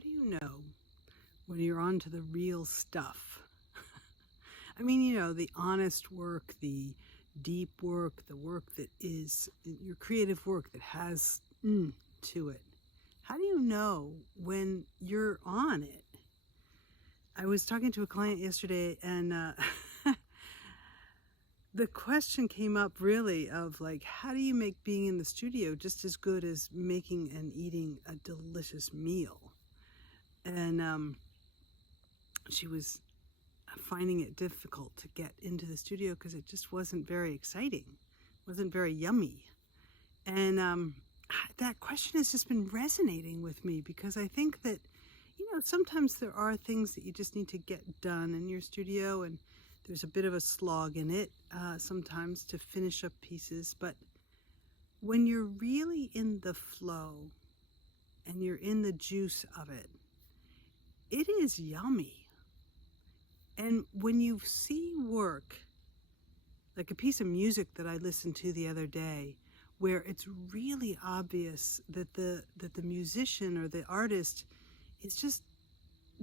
How do you know when you're on to the real stuff? I mean, the honest work, the deep work, the work that is your creative work that has to it. How do you know when you're on it? I was talking to a client yesterday, and the question came up really of like, how do you make being in the studio just as good as making and eating a delicious meal? And she was finding it difficult to get into the studio because it just wasn't very exciting, wasn't very yummy. And that question has just been resonating with me because I think that, sometimes there are things that you just need to get done in your studio, and there's a bit of a slog in it sometimes to finish up pieces. But when you're really in the flow and you're in the juice of it, it is yummy. And when you see work, like a piece of music that I listened to the other day, where it's really obvious that the musician or the artist is just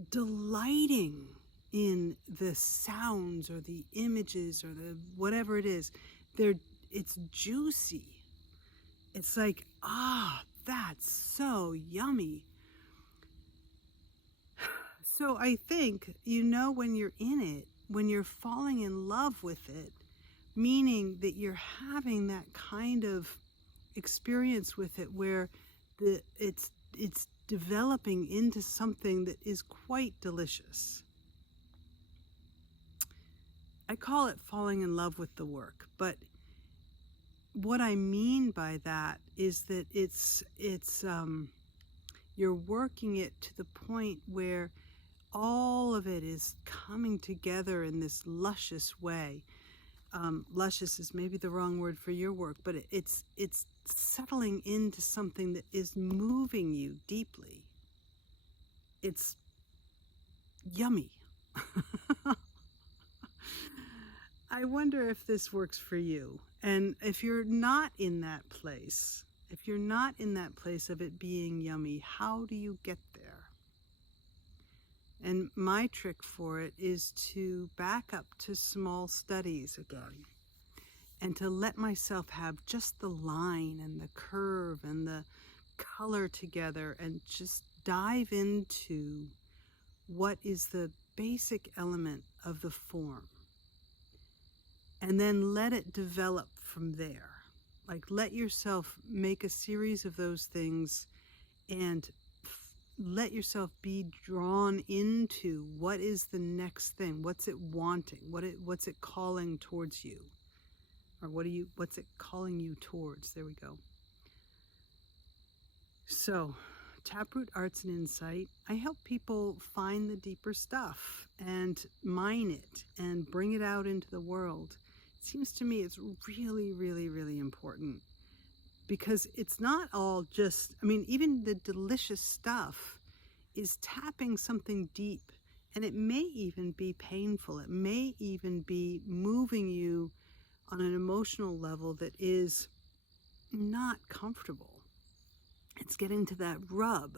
delighting in the sounds or the images or the whatever it is, it's juicy. It's like, that's so yummy. So I think, when you're in it, when you're falling in love with it, meaning that you're having that kind of experience with it where it's developing into something that is quite delicious. I call it falling in love with the work, but what I mean by that is that it's you're working it to the point where all of it is coming together in this luscious way. Luscious is maybe the wrong word for your work, but it's settling into something that is moving you deeply. It's yummy. I wonder if this works for you. And if you're not in that place, of it being yummy, how do you get there? And my trick for it is to back up to small studies again and to let myself have just the line and the curve and the color together and just dive into what is the basic element of the form. And then let it develop from there. Like, let yourself make a series of those things and let yourself be drawn into what is the next thing. What's it wanting? What's it calling towards you? Or what's it calling you towards? There we go. So, Taproot Arts and Insight, I help people find the deeper stuff and mine it and bring it out into the world. It seems to me it's really, really, really important. Because it's not all just, even the delicious stuff is tapping something deep, and it may even be painful. It may even be moving you on an emotional level that is not comfortable. It's getting to that rub,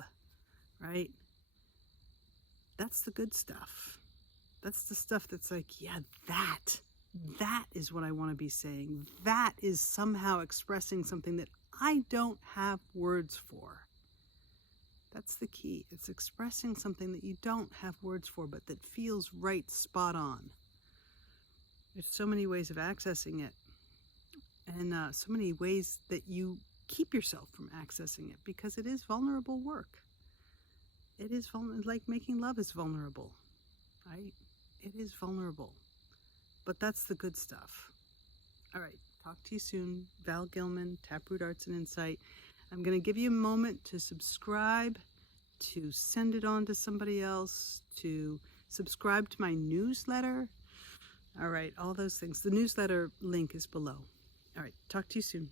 right? That's the good stuff. That's the stuff that's like, yeah, that is what I want to be saying. That is somehow expressing something that I don't have words for. That's the key. It's expressing something that you don't have words for, but that feels right, spot on. There's so many ways of accessing it, and so many ways that you keep yourself from accessing it, because it is vulnerable work. It is like making love is vulnerable, right? It is vulnerable, but that's the good stuff. All right. Talk to you soon. Val Gilman, Taproot Arts and Insight. I'm going to give you a moment to subscribe, to send it on to somebody else, to subscribe to my newsletter. All right, all those things. The newsletter link is below. All right, talk to you soon.